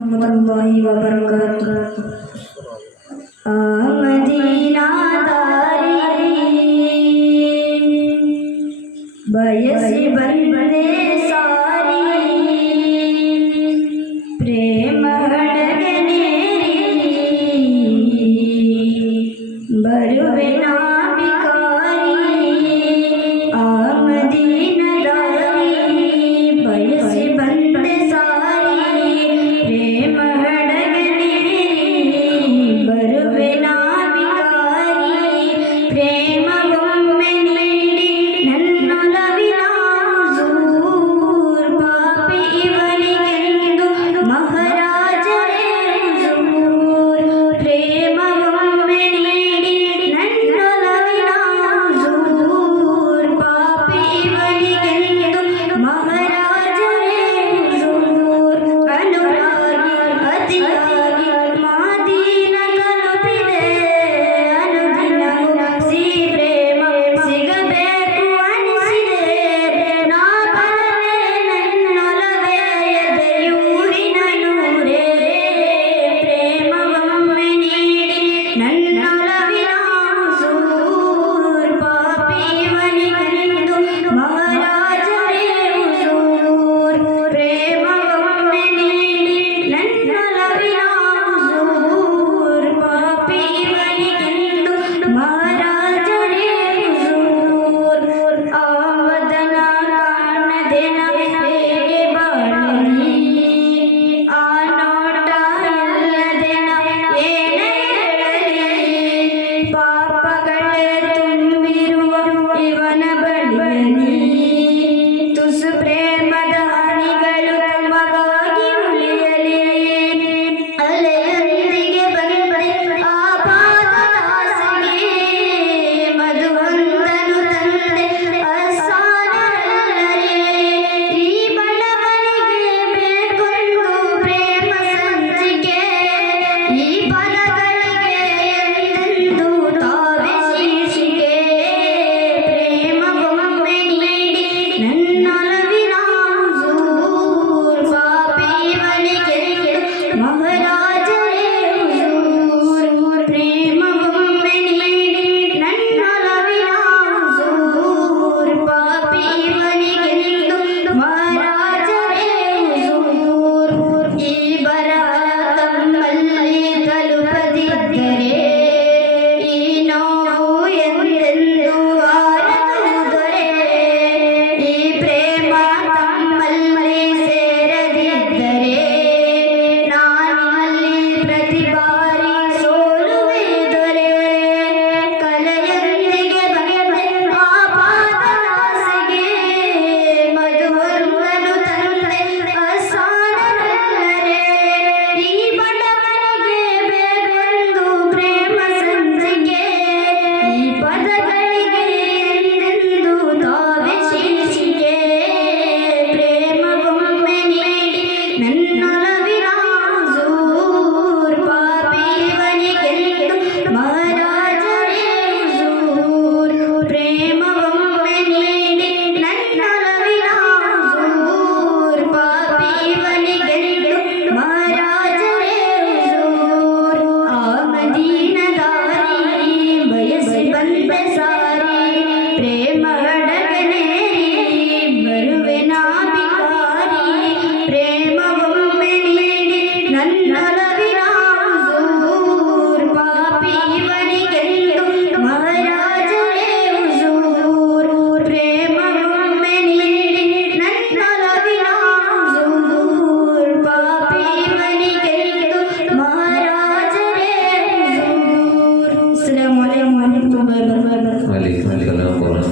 warahmatullahi wabarakatuh. Madina dari bayasi bande sari प्रेम हडगनेरी बरुवेना बिकारी आमदीन दारी बयसी बंदे सारी प्रेम हडगनेरी बरुवेना बिकारी प्रेम ಒಮ್ಮೆ ನೀಡಿ ನನ್ನೊಲವಿನ ಹುಜೂರ್ ಪಾಪಿ ಇವನಿಗೆಂದು ಮಹಾರಾಜರೇ ಹುಜೂರ್ ಪ್ರೇಮ ಒಮ್ಮೆ ನೀಡಿ ನನ್ನೊಲವಿನ ಹುಜೂರ್ ಪಾಪಿ ಇವನಿಗೆಂದು ಮಹಾರಾಜರೇ ಹುಜೂರ್ ಅನುರಾಗಿ ಅತಿಯಾಗಿ ಮಾದೀನ ತಲುಪಿದೆ ಅನುದಿನವೂ ಸಿ ಪ್ರೇಮ ಸಿಗಬೇಕು ಅನಿಸಿದೆ ನಾ ಬರವೇ ನನ್ನೊಲವೇ ಎದೆಯೂರಿನ ನೂರೇ ಪ್ರೇಮ ಒಮ್ಮೆ ನೀಡಿ ನನ್ನೊಲವಿನ ಹುಜೂರ್ ಪಾಪಿ ಇವನಿಗೆಂದು ಮಹಾರಾಜರೇ ಹುಜೂರ್ ಪ್ರೇಮ ಒಮ್ಮೆ ನೀಡಿ ನನ್ನೊಲವಿನ ಹುಜೂರ್ ಪಾಪಿ ಇವನಿಗೆಂದು ಮಹಾರಾಜರೇ ಹುಜೂರ್ ಆವದನ ಕಾಣದೆ ಹೇಗೆ ಬಾಳಲಿ ಆ ನೋಟ ಇಲ್ಲದೆ ಏನೇ ಹೇಳಲಿ ಪಾಪಗಳೇ ತುಂಬಿರುವ ಇವನ ಬಳಿಯಲಿ ತುಸು ಪ್ರೇಮದ ಹನಿಗಳು ತಮಗಾಗಿ ಉಳಿಯಲಿ ಅಲೆಯೊಂದಿಗೆ ಬಂದೆ ಆ ಪಾದದಾಸೆಗೆ ಮಧುವೊಂದನು ತಂದೆ ಅಸಾನರಲ್ಲರೇ ಈ ಬಡವನಿಗೆ ಬೇಕೊಂದು ಪ್ರೇಮ ಸಂಚಿಕೆ ಈ ಪದಗಳಿಗೆ ಎಂದೆಂದು ತಾವೇ ಶೀರ್ಷಿಕೆ ಪ್ರೇಮ ಒಮ್ಮೆ ನೀಡಿ ನನ್ನೊಲವಿನ ಹುಜೂರ್ ಪಾಪಿ ಇವನಿಗೆಂದು ಮಹಾರಾಜರೇ ಹುಜೂರ್ ಪ್ರೇಮ ಒಮ್ಮೆ ನೀಡಿ ನನ್ನೊಲವಿನ ಹುಜೂರ್ ಪಾಪಿ ಇವನಿಗೆಂದು ಮಹಾರಾಜರೇ ಹುಜೂರ್ ಈ ಬರಹ ತಮ್ಮಲ್ಲಿ ತಲುಪದಿದ್ದರೆ ಈ ನೋವು ಎಂದೆಂದು ಆರದುದರೆ ಈ ಪ್ರೇಮ ತಮ್ಮಲ್ಲಿ ಸೇರದಿದ್ದರೆ ನಾನಲ್ಲಿ ಪ್ರತಿ ಬಾರಿ ಸೋಲುವೆ ದೊರೆ ಕಲೆಯೊಂದಿಗೆ ಬಗೆದೆ ಆ ಪಾದದಾಸೆಗೆ ಮಧುವೊಂದನು ತಂದೆ ಅಸಾನರಲ್ಲರೇ ಈ ಬಡವನಿಗೆ ಬೇಕೊಂದು ಪ್ರೇಮ ಸಂಚಿಕೆ ಈ ಪದಗಳಿಗೆ ಎಂದೆಂದು ತಾವೇ ಶೀರ್ಷಿಕೆ ಪ್ರೇಮ ಒಮ್ಮೆ ನೀಡಿ ನನ್ನೊಲವಿನ ಹುಜೂರ್ ಪಾಪಿ ಇವನಿಗೆಂದು ಮಹಾರಾಜರೇ ಹುಜೂರ್ ಪ್ರೇಮ ಒಮ್ಮೆ ನೀಡಿ ನನ್ನೊಲವಿನ ಹುಜೂರ್ ಪಾಪಿ ಇವನಿಗೆಂದು ಮಹಾರಾಜರೇ ಹುಜೂರ್ ಆ ಮದೀನ ದಾರಿ ಬಯಸಿ ಬಂದೆ ಸಾರಿ ಪ್ರೇಮ ಹಡಗನೇರಿ ಬರುವೆನಾ ಬಿಕಾರಿ ಪ್ರೇಮ ಒಮ್ಮೆ ನೀಡಿ ನನ್ನ